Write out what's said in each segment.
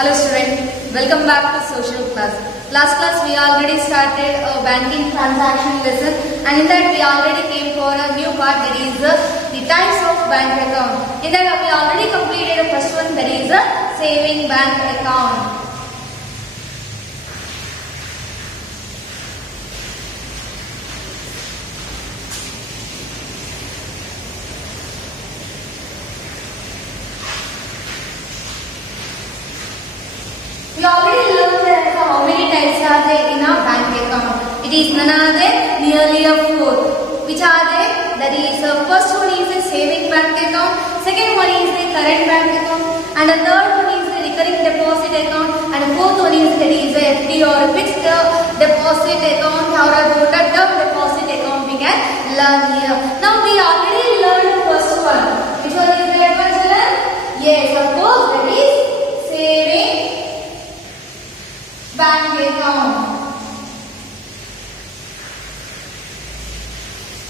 Hello student, welcome back to social class. Last class we already started a banking transaction lesson, and in that we already came for a new part, that is the types of bank account. In that we already completed the first one, that is a saving bank account. We already learned that how many types are there in our bank account. It is none other than nearly a four. Which are there? That is first one is the saving bank account, second one is the current bank account, and the third one is the recurring deposit account, and the fourth one is that is a FD or a fixed deposit account or a term deposit account we can learn here. Now we already learned the first one. Which one is that one, children? Yes, of course, that is saving bank account.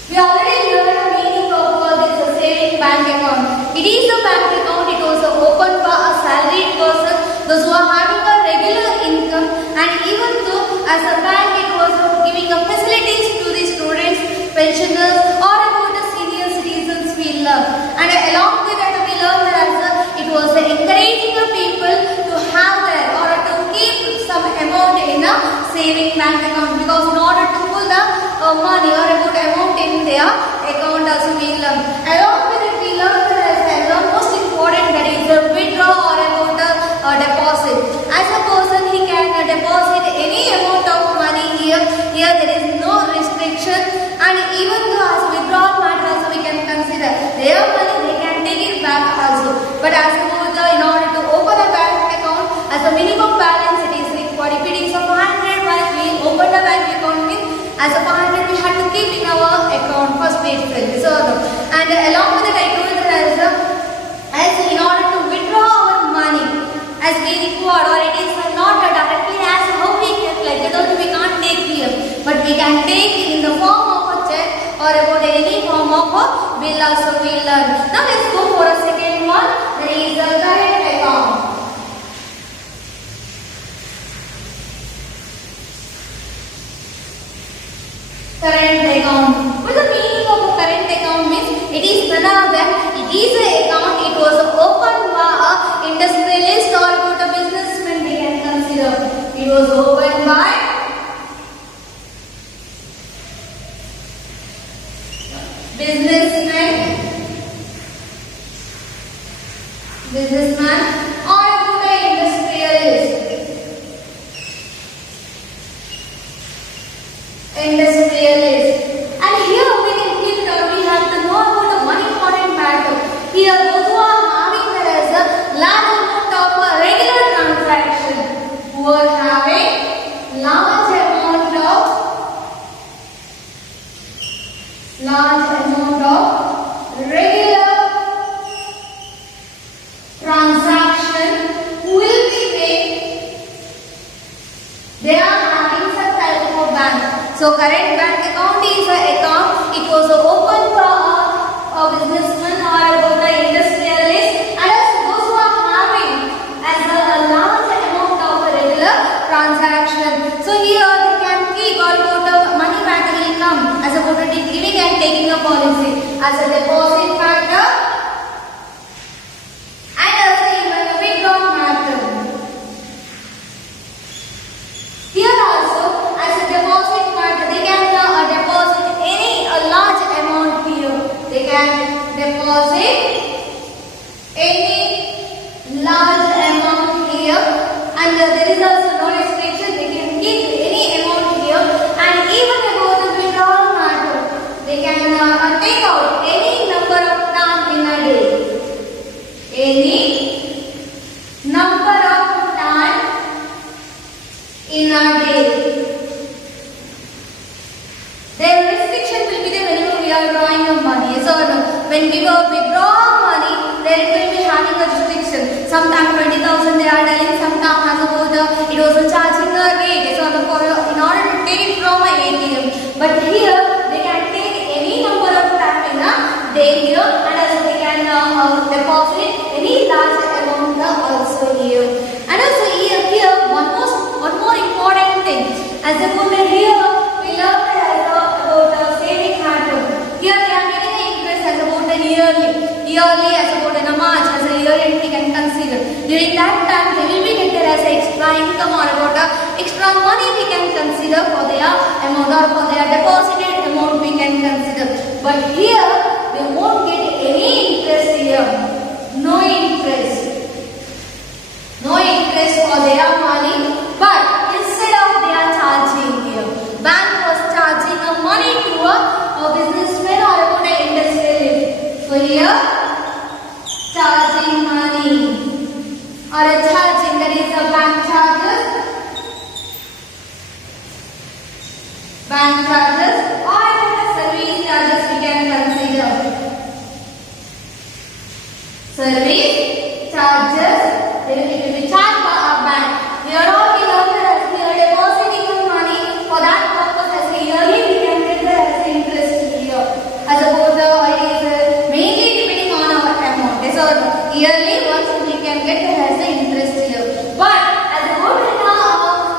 We already learned the meaning of this saving bank account. It is a bank account. It was opened for a salaried person, those who are having a regular income, and even though as a bank it was giving a facilities to the students, pensioners, or about the senior citizens we learn. And along with that we learned that it was encouraging the people to have their or to keep some amount in a saving bank account, because in order to pull the money or about amount in their account also we learn. Along with it we learn that the most important, that is a withdraw or about a deposit. As a person he can deposit any amount of money here. Here there is no restriction, and even though as withdrawal matter also we can consider their money they can take it back also. But as in order to open a bank account, as a minimum balance it is required. If it is a 500 once we open the bank account with, as a 500 we have to keep in our account first page reserve. And along with that I told that as in order to withdraw our money as we required, or it is not directly as how we calculate, that we can't take here, but we can take in the form of a check or about any form of a bill also we learn. Now let's go for a second one, that is a current account. Current account. What the meaning of a current account means? It is none other than it is an account. It was opened by a industrialist or about a businessman we can consider. It was opened by businessman or about a industrialist. And here we can keep we have to know about the one important matter. Here those who are having there as a large amount of a regular transaction, who are having large amount of regular transaction will be made. They are having some type of bank. So current bank account is an account. It was opened for a businessman or about an industrialist, and as those who are having as a large amount of regular transaction. So here they can keep or about the money matter will come as about giving and taking a policy as a deposit matter and as a withdrawal matter. Here also as a deposit matter they can deposit any large amount here. They can deposit any large amount here, and there is also no restriction. They can keep any amount here, and even about the withdrawal matter they can take out any number of times in a day. Any number of times in a day. Their restriction will be there whenever we are drawing a money. Yes or no? When we withdraw money, then it will be having a restriction. Sometimes 20,000 they are telling, sometimes as about it was charging a rate. Yes or no? In order to take it from an ATM. But here they can take any number of times in a day here, and also they can deposit any large amount also here. And also During that time, they will be getting as extra income or about extra money we can consider for their amount or for their deposited amount we can consider. But here, they won't get any interest here. No interest. No interest for their money. But instead of they are charging here, bank was charging a money to a businessman or about an industrialist. So here, charging money or a charging, that is a bank charges. Bank charges or the service charges we can consider. Service charges, it will be charged by a bank. Here all we learned that we are depositing the money for that purpose as a yearly we can get the as interest here. As opposed to it is mainly depending on our amount. So yearly once we can get the as the interest here. But as a good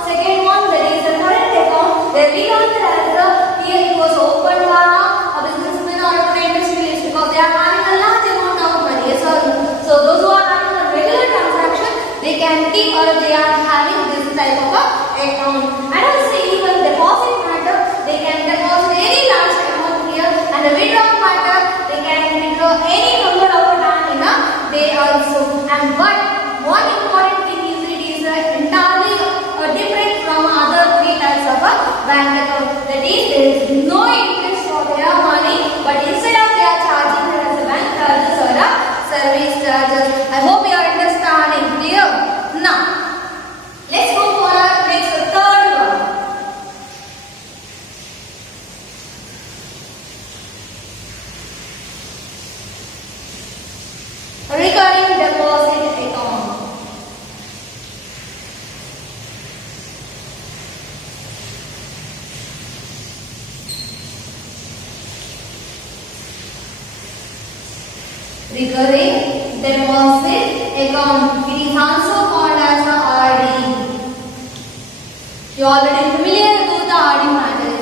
second one, that is the current account, where we learned that as the here it was opened by a businessman or a industrialist because they are having a large amount of money. So those who are having a regular transaction, they can keep or they are having this type of a account. And also even deposit matter, they can deposit any large amount here, and the withdrawal matter, they can withdraw any number of time in a day also. And but one important thing is it is entirely different from other three types of a bank account. That is, there is no interest for their money, but instead of they are charging there as a bank charges or a service charges. I hope you are understanding. Clear? Now, let's go for our next third one. Recurring deposit account. Recurring deposit account. It is also called as the RD. You are already familiar with the RD matter.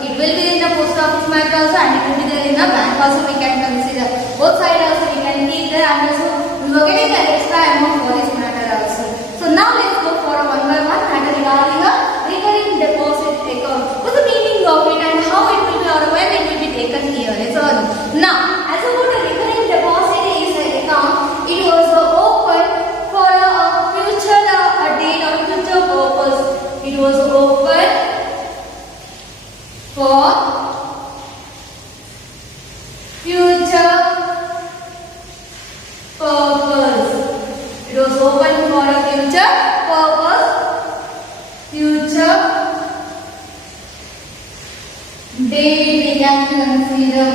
It will be in the post office matter also, and it will be there in the bank also. We can consider both sides also. We can keep there, and also we will get the extra amount for this matter also. So now let's go for one by one matter regarding a recurring deposit account. What's the meaning of it and how it will be or when it will be taken here? Now, as about the recurring deposit account, it was open for a future date or future purpose. It was open for future purpose. It was open for a future purpose. Future date we can consider.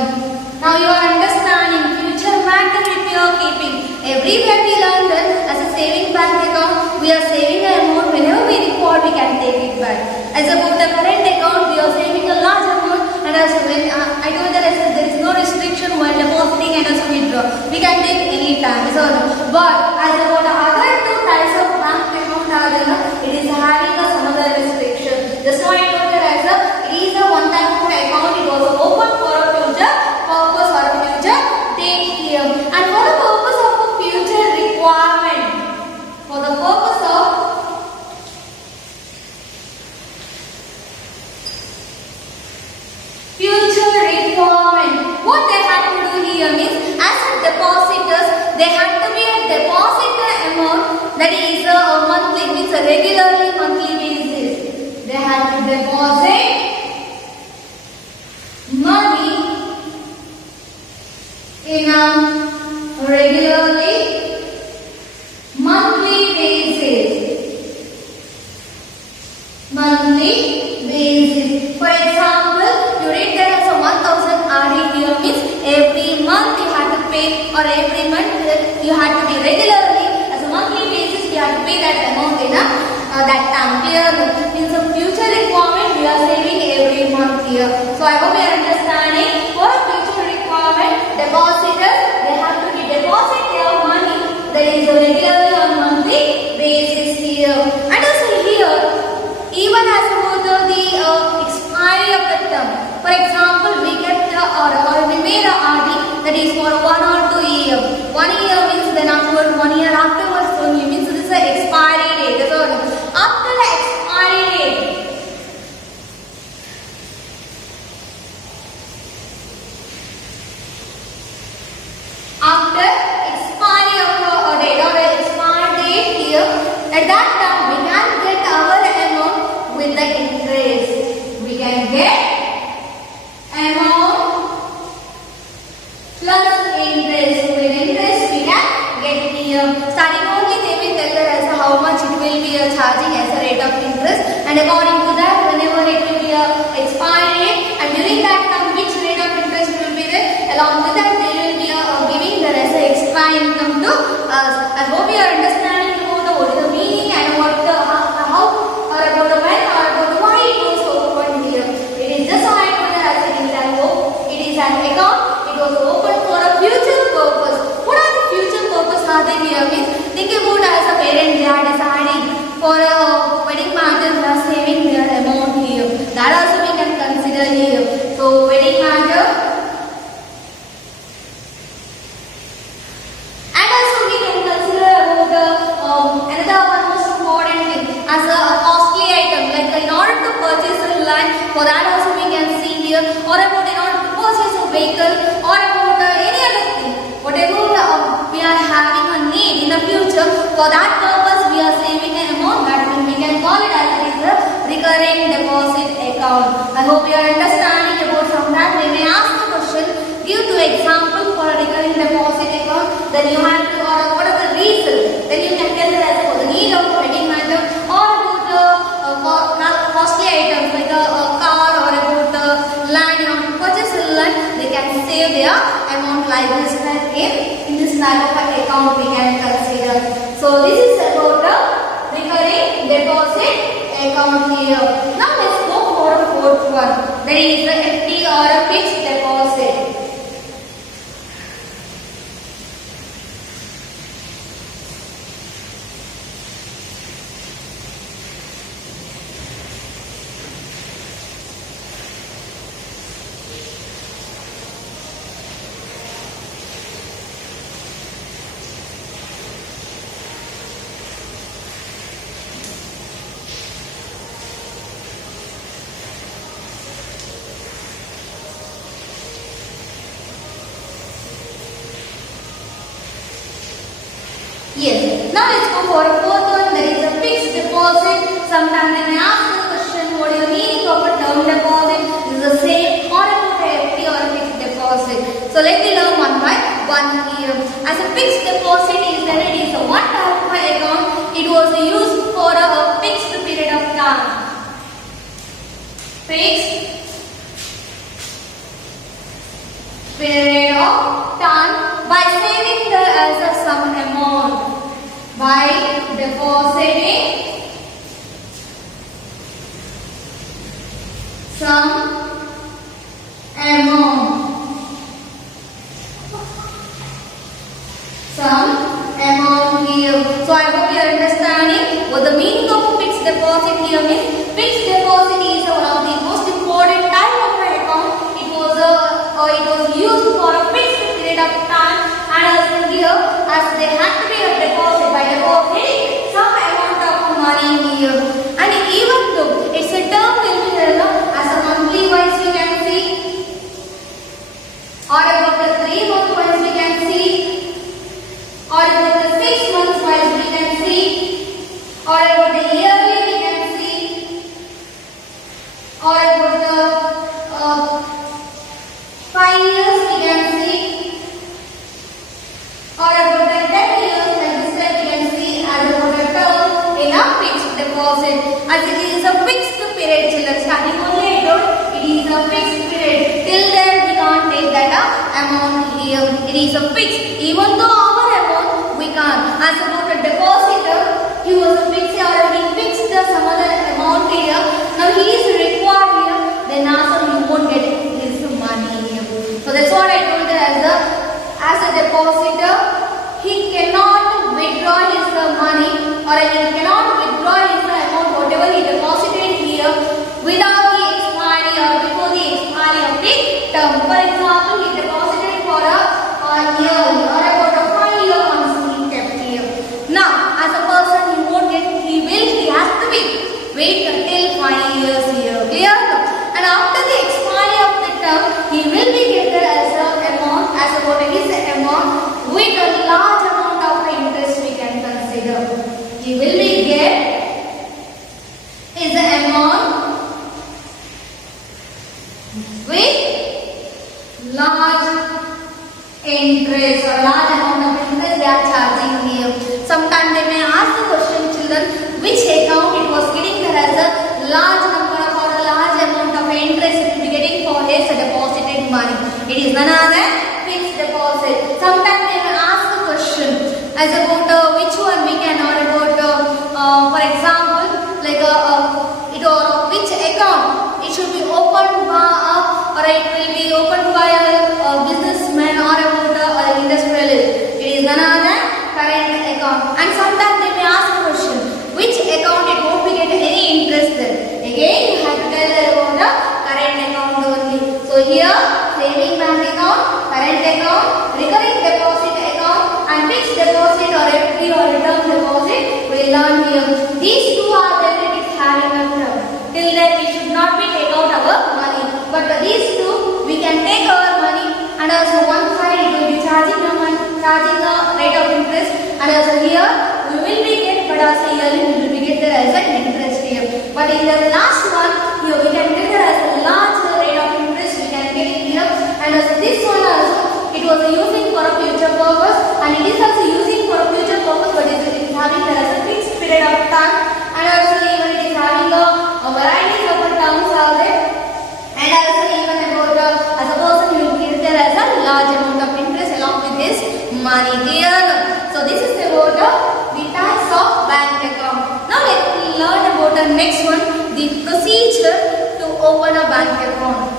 Now you are understanding future matter if you are keeping. Everywhere we learn that as a saving bank account, we are saving an amount. Whenever we require, we can take it back. As about the current account, we are saving a large amount, and as when I told that there is no restriction while depositing and also withdraw. We can take any time. But as about the other two types of bank account, it is having some other restriction. Just now I told that as it is a one type of account. It was open for a future purpose or a future date here, and for the purpose of a future requirement, for the purpose of future requirement, what they have to do here means as a depositors, they have to be a depositor amount that is a monthly, means a regularly monthly basis. They have to deposit money in a regularly monthly basis. Monthly basis. For example, you read there as a 1000 RD here means every month you have to pay, or every month you have to be regularly as a monthly basis you have to pay that amount in that time. Clear? Means a future requirement we are saving every month here. So I hope you are understanding. For future requirement, depositors, they have to be deposit their money that is regularly on monthly basis here. And also here, even as about the expiry of the term. For example, we kept or we made a RD that is for 1 or 2 years. 1 year means then after 1 how much it will be charging as a rate of interest, and according to that, whenever it will be expiring, and during that time which rate of interest will be there, along with that they will be giving that as a extra income to us. I hope you are understanding about what is the meaning and what the how or about the when or about the why it was opened here. It is just I put as it is. I hope it is an account. It was opened for a future purpose. What are the future purpose are they here? Means think about as a parent they are deciding for a wedding matters, they are saving their amount here. That also we can consider here. So wedding matter, and also we can consider about the another one most important thing as a costly item, like in order to purchase a land, for that also we can see here, or about in order to purchase a vehicle, or about any other thing, whatever we are having a need in the future. For that purpose we are saving an amount, that we can call it as it is a recurring deposit account. I hope you are understanding about from that. They may ask the question, give 2 examples for a recurring deposit account, then you have to, or what are the reasons, then you can tell it as for the need of wedding matter, or about the costly items like a car, or about the land, you know, to purchase a land, they can save their amount like this in this type of account we can consider. So this is about the recurring deposit account here. Now let's go for a fourth one, that is the FD or a fixed deposit. Yes. Now let's go for a fourth one, that is a fixed deposit. Sometimes they may ask the question, what is the meaning of a term deposit? Is the same or about a FD or a fixed deposit? So let me learn one by one here. As a fixed deposit is that it is a one type of account. It was used for a fixed period of time. Fixed period of time by saving the as a some amount. By depositing some amount. Here. So I hope you are understanding what the meaning of a fixed deposit here means. Fixed deposit is one of the most important type of an account. It was used for a fixed period of time, and as here, as they had to be a deposit by depositing some amount of money here. And even though it's a term will be there as a monthly wise we can see, or about the 3 month wise we can see, or about the 6 months wise we can see, or about the yearly we can see, or about the 5 years we can see, or about the 10 years like this time we can see as about a term in a fixed deposit. As it is a fixed period, children, starting only I told it is a fixed period. Till there we can't take that amount here. It is a fixed, even though our amount we can't. As about a depositor, he was fixed or he fixed some other amount here. Now he is required here, then also he won't get his money here. So that's what I told you as a depositor, he cannot withdraw his money, or he cannot withdraw his amount whatever he deposited here without the expiry or before the expiry of the term. For example, he deposited for a year or about a 5 year once he kept here. Now, as a person he won't get, he has to wait until 5 years here. Clear? And after the expiry of the term, he will be getting as a amount, as about his amount with a large amount of interest we can consider. He will be get his amount with large interest or large amount of interest they are charging here. Sometimes they may ask the question, large number of or a large amount of interest it will be getting for his deposited money. It is none other fixed deposit. Sometimes they will ask a question as about which one we can, or about for example like it or which account it should be opened by or it will be opened by a businessman or about an industrialist. It is none other current account. And sometimes they may ask a question, which account it won't be getting any interest in. Again you have to tell about the current account only. So here saving bank account, current account, recurring deposit account and fixed deposit or FD or term deposit we learn here. These two are there, it is having a term. Till then we should not be take out our money. But these two we can take our money and also one side it will be charging the rate of interest, and also here we will be get, but also yearly we will be get there as an interest here. But in the last one here we can get there as a large rate of interest we can get it here, and also this one also it was using for a future purpose and it is also using for a future purpose, but it is having there as a fixed period of time, and also even it is having a variety of terms are there, and also even about as a person you will get there as a large amount of interest along with his money here. So this is about the types of bank account. Now let me learn about the next one, the procedure to open a bank account.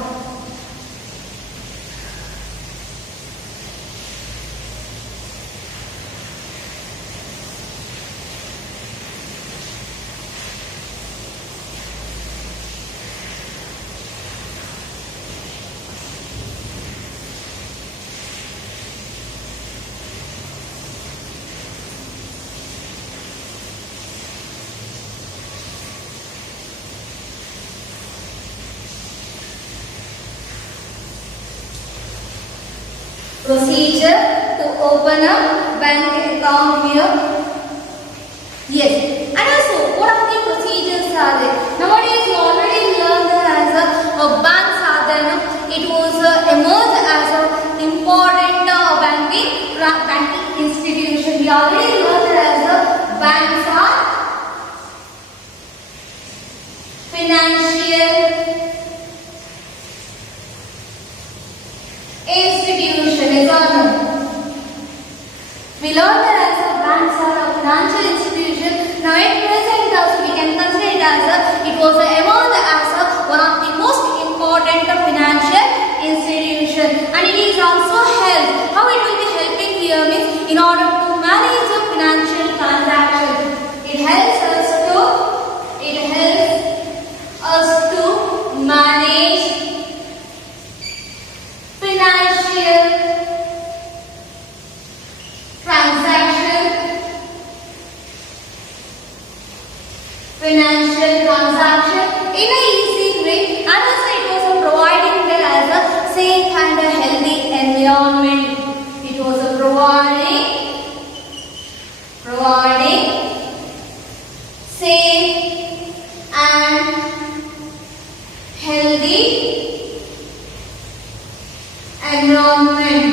Procedure to open a bank account here. Yes. And also, what are the procedures are there? Nowadays, you already learned that as a banks are there. It was emerged as an important banking institution. We already learned that as a banks are financial institution is on. We learned that as a banks are a financial institution. Now at present also we can consider it as it was emerged as one of the most important financial institution, and it is also held. How it will be helping here means in order to manage the financial transaction. It helps us to manage financial transaction in a easy way, and also it was providing there as a safe and a healthy environment. It was providing safe and healthy environment.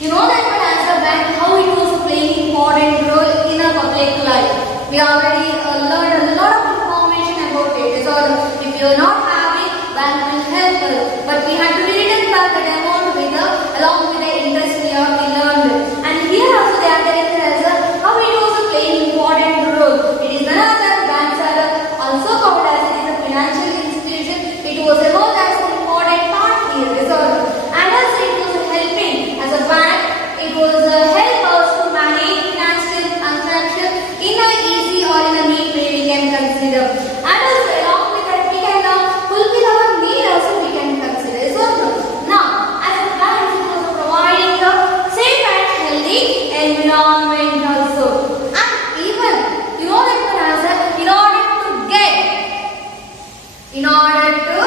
You know that as a bank, how it was playing important role in a public life. We already learned a lot of information about it. So if you are not having, bank will help us. But we have to return back that amount with along with the interest we learned. And here also they are telling us how it was playing important role. It is none other banks are also called as it is a financial institution. It was about as an important part here. And as it was helping as a bank, it was help us to manage financial transactions in a easy or in a neat way we can consider. And also along with that we can fulfill our need also we can consider. So now as a bank it was providing a safe and healthy environment also. And even you know that as in order to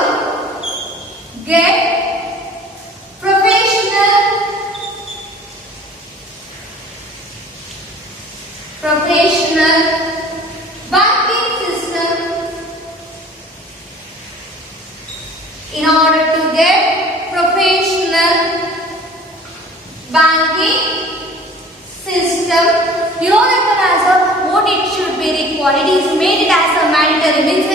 get professional banking system, in order to get professional banking system, you know that as a what it should be required. It is made it as a mandatory, means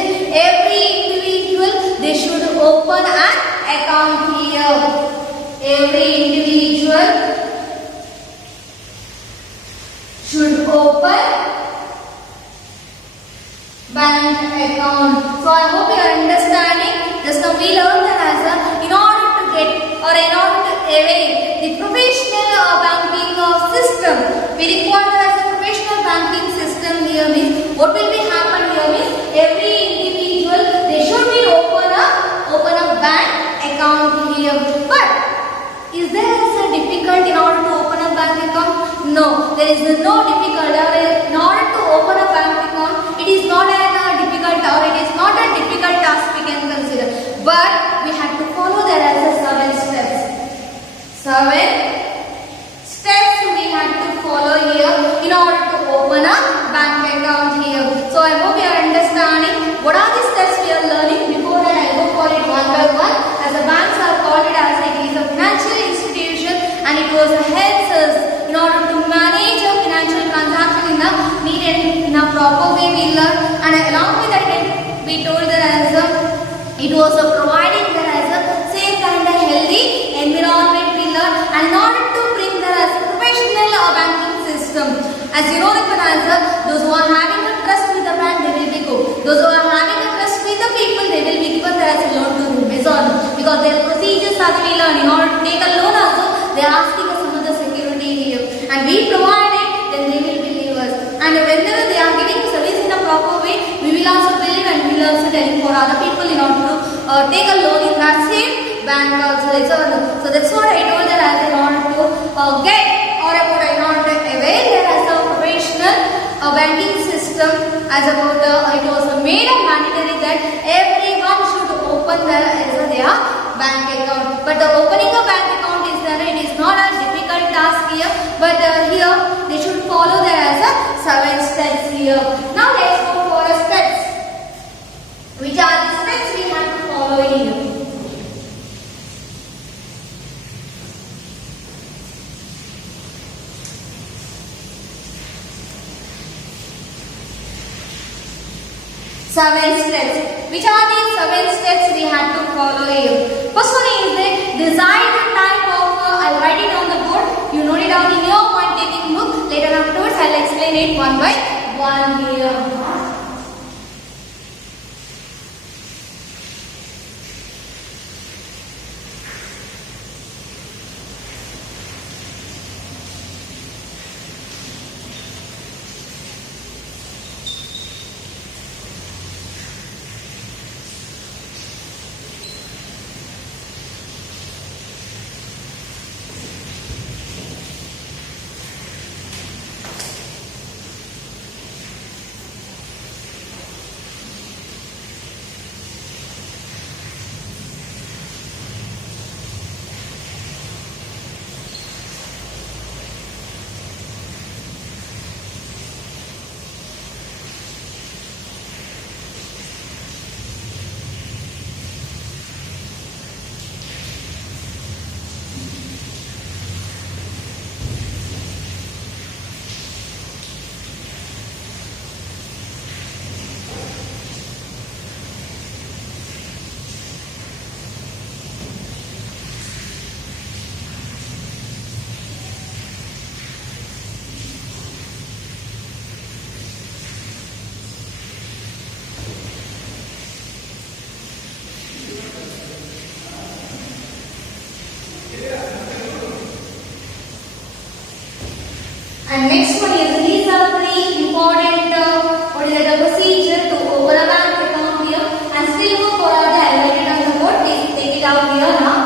account. So I hope you are understanding. Just now we learned that as in order to get or in order to avail the professional banking system, we require as a professional banking system here means what will be happen here means every individual they should be open a bank account here. But is there a difficult in order to open a bank account? No, there is no difficult. In order to open a bank account, it is not a difficult or it is not a difficult task we can consider. But we have to follow there as a 7 steps. 7 steps we have to follow here in order to open a bank account here. So I hope you are understanding what are the steps we are learning. Before that I will call it one by one, as the banks are called it as it is a financial institution and it was helps us in order to manage a financial transaction in a neat and in a proper way we learn, and along with that we told that as it was providing that as a safe and a healthy environment we learn, and in order to bring that as a professional banking system, as you know that as those who are having a trust with the bank they will be good, those who are having a trust with the people they will be given that as a loan to them because their procedures are we learn. In order to take a loan also they are asking us some of the security here and we provide it, then they will believe us, and whenever they are giving service in a proper way we will also believe and we will also telling for other people in order to take a loan in that same bank also. So that's what I told that as in order to get or about in order to avail there as a professional banking system, as about it was made a mandatory that everyone should open their bank account. But the opening a bank account is that it is not a difficult task here, but here they should follow there as a 7 steps here. Now let's go for a steps. Which are the steps we have to follow here? Seven steps. Which are these 7 steps we have to follow here? First one is the decide the type of, I'll write it on the board. You note it down in your point taking book. Later afterwards I'll explain it one by one here. And next one is these are 3 important procedure to open a bank account here, and still go for the I'll write it on the board. Please take it out here now.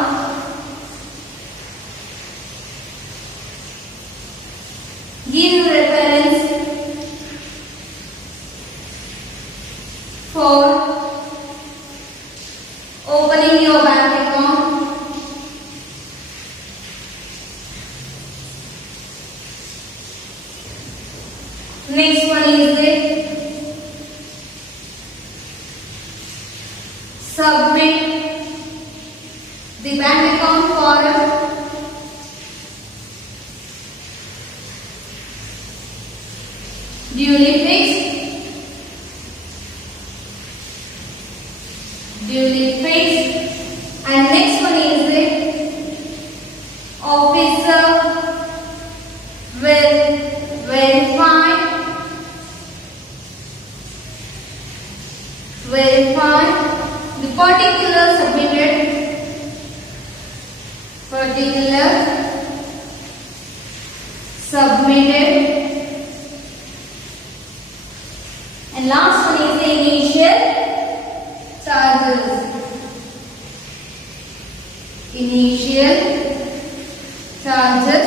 Give reference for opening your bank account. Next one is the submit the bank account form. Duly fixed. And next one is the officer will verify verify the particular submitted, and last one is the initial charges. Initial charges.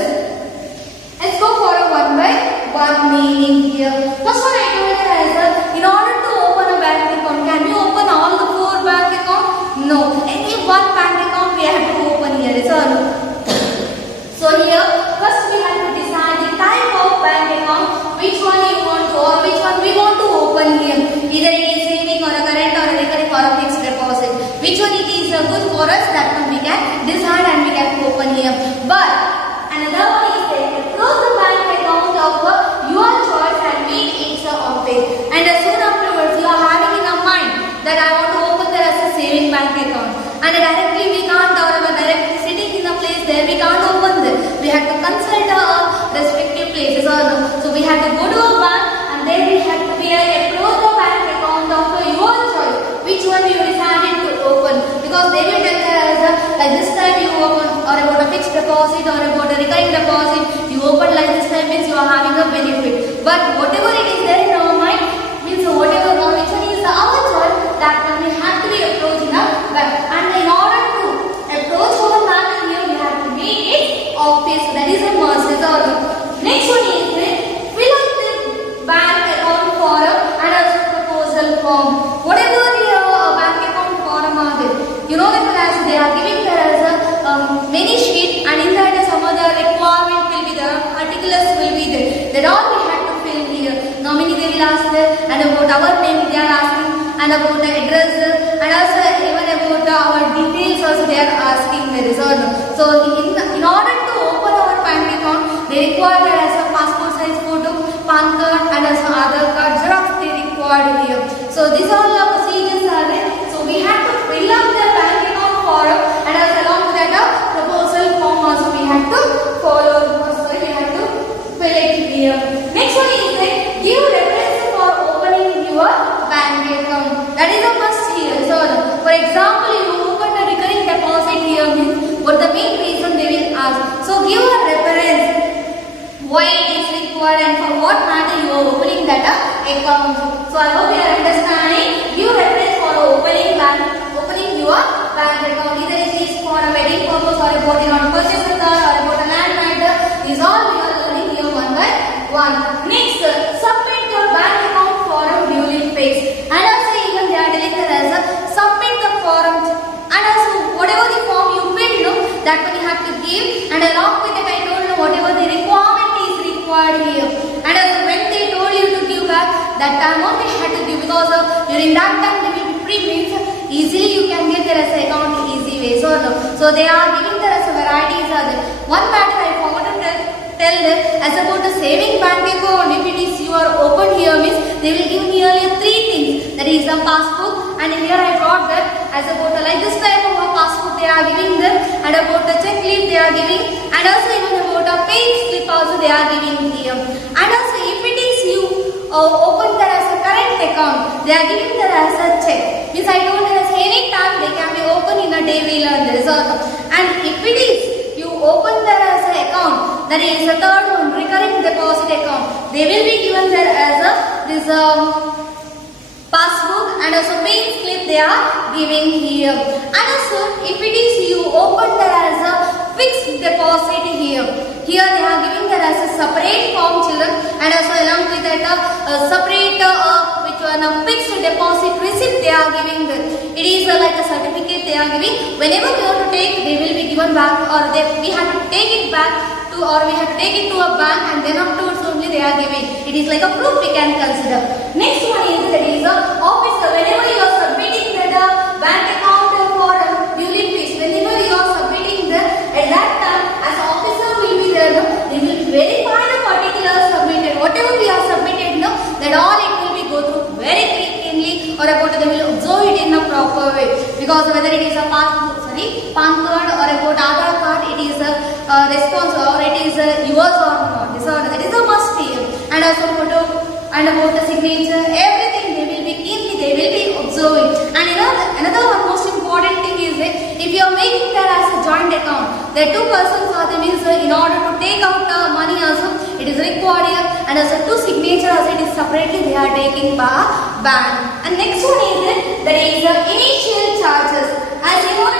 Let's go for a one by one meaning here. First one I told you as in order to open a bank account, can we open all the 4 bank accounts? No. Any one bank account we have to open here. So here first we have to decide the type of bank account, which one you want to or which one we want to open here. Either it is saving or a current or a recurring or a fixed deposit. Which one it is good for us, that one we can decide and we can open here. But another one is close the bank account of your choice and make extra office. And as soon afterwards you are having in your mind that I want to open there as a saving bank account. And directly we can't, or directly sitting in a place there we can't open this. We have to consult respective places. So we have to go to a bank and then we have to be close the bank account of your choice. Which one you decided to open? Because they will tell us like this time you open or about a fixed deposit or about a recurring deposit. You open like this time means you are having a benefit. But whatever it is there in our mind means whatever which one is our choice, that one we have to be approaching a bank. And in order to approach our bank here we have to make it office. That is a must. Next one is fill up the bank account form and also proposal form. Whatever the bank account form are there, you know that as they are giving there as many sheet and in that some other requirement will be there, particulars will be there. That all we have to fill here. Nominee they will ask there, and about our name they are asking, and about the address, and also even about our details also they are asking there. So in order to open our bank account, they require there as a passport size photo, PAN card, and also Aadhaar card xerox they required here. So these all the procedures are there. So we have to fill up the bank account form and also along with that proposal form also we have to follow. Sorry, we have to fill it here. Next one is give reference for opening your bank account. That is a must here. So for example, you open a recurring deposit here means what the main reason they will ask. So give a reference why it is required and for what matter you are opening that account. So I hope you are understanding. Give reference for opening your bank account. Either it is for a wedding purpose or about it on purchase order or about a land matter. These all we are learning here one by one. Next, submit your bank account form duly phase. And also even they are telling us as submit the form and also whatever the form you fill, that one you have to give, and along with that I told you whatever the requirement is required here. And also when they told you to give back, that time only had to give because during that time they will be free means easily you can get their account easy way. So they are giving there as a varieties are there. One matter I forgot to tell them as about the saving bank account. If it is you are open here means they will give nearly 3 things. That is a passbook, and here I brought that as about like this type of a passbook they are giving them, and about the check leaf they are giving, and also even about a pay slip also they are giving here. And also if it is you open there as a current account, they are giving there as a check. Means I told there as any time they can be open in a day we learn this. And if it is you open there as an account, that is a third one, recurring deposit account, they will be given there as a this passbook and also pay slip they are giving here. And also if it is you open there as a fixed deposit here they are giving there as a separate form children, and also along with that separate which one a fixed deposit receipt they are giving there. It is like a certificate they are giving. Whenever we have to take, they will be given back, or we have to take it back to, or we have to take it to a bank, and then afterwards only they are giving. It is like a proof we can consider. Next one is that is a officer. Whenever you are submitting the bank account for duly fees, whenever you are submitting the at that time as officer will be there, they will verify the particulars submitted. Whatever we are submitted, that all it will be go through very cleanly, or about they will observe it in a proper way. Because whether it is a PAN card or about Aadhaar card, it is a response or it is yours or not. That is a must here. And also photo and about the signature, everything they will be keenly, they will be observing. another one most important thing is that if you are making that as a joint account, the two persons are the means in order to take out money also it is required here, and also two signature also it is separately they are taking by bank. And next one is that is initial charges. As you know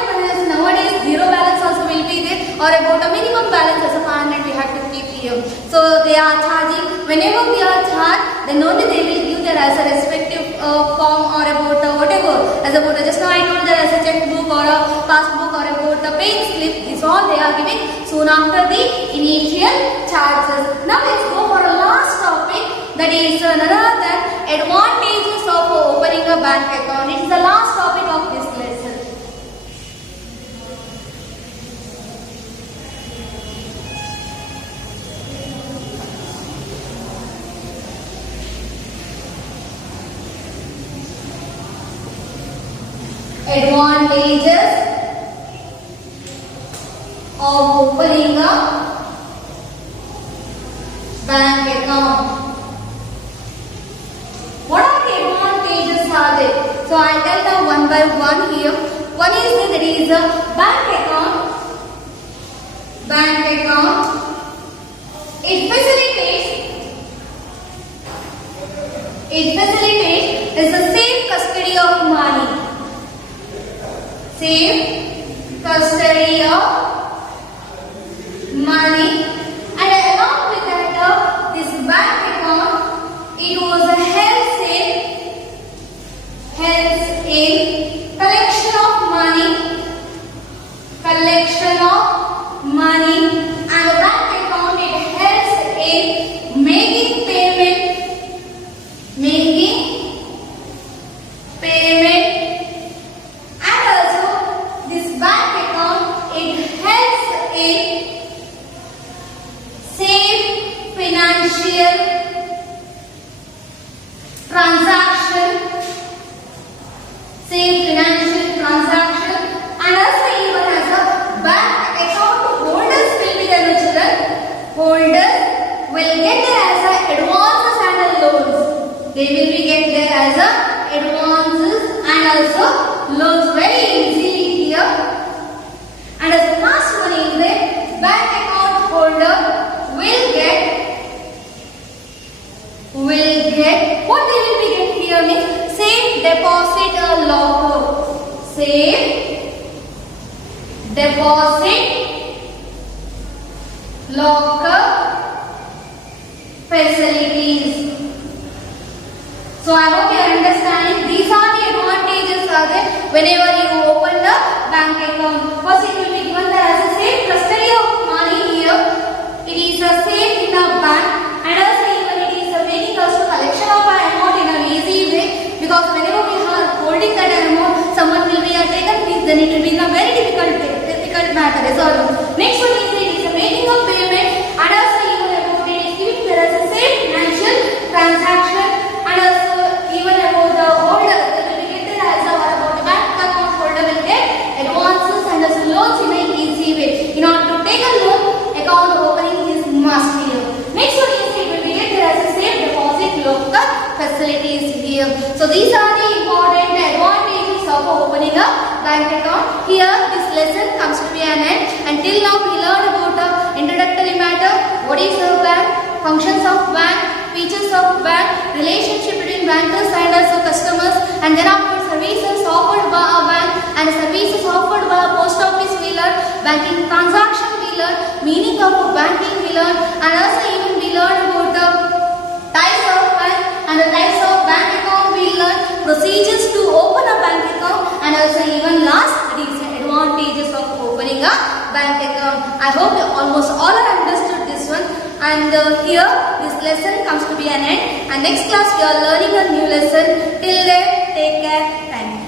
nowadays zero balance also will be there, or about a minimum balance as a 500 we have to keep here. So they are charging whenever we are charged, then only they will give that as a respective form or about whatever, as about just now I told that as a checkbook or a passbook or about the pay slip. This all they are giving soon after the initial charges. Now let's go for a last topic, that is none other than advantages of opening a bank account. It is the last topic of this lesson. Advantages of opening a bank account. What are the advantages are there? So I tell them one by one here. One is that it is a bank account. Bank account. It facilitates is the safe custody of money. Safe custody of money, and along with that this bank account it was a helps in collection of money, and the bank account it helps in making payment, and also this bank account it helps in safe financial transaction, and also even as a bank account holders will be the children. Holders will get there as a advances and loans. They will be get there as a advances and also loans very easily here. And as the last one is that bank account holder will get what they will be getting here means safe deposit or locker. Safe deposit locker facilities. So I hope you are understanding. These are the advantages are there whenever you open the bank account. First it will be given there as a safe custody of money here. It is a safe in a bank, and also even it is a making also collection of our amount in an easy way, because whenever we are holding that amount, someone will be taken this, then it will be in a very difficult matter. So next one is it is a making of payment, and also even about it is giving there as a safe financial transaction, and also even about the holder they will get there as a about the bank account holder will get advances and also loans in an easy way. In order to take a loan, account opening is must here. Next one is it will be get there as a safe deposit locker facilities here. So these are the important advantages of opening a bank account. Here this lesson comes to be an end. Until now we learned about the introductory matter, what is a bank, functions of bank, features of bank, relationship between bankers and also customers, and then after services offered by a bank and services offered by a post office we learn, banking transaction we learn, meaning of a banking we learn, and also even we learn about the types of bank and the types of bank account we learn, procedures to open a bank account, and also even last these advantages of opening a bank account. I hope you almost all are understood this one, and here this lesson comes to be an end, and next class we are learning a new lesson. Till then, take care. Thank you.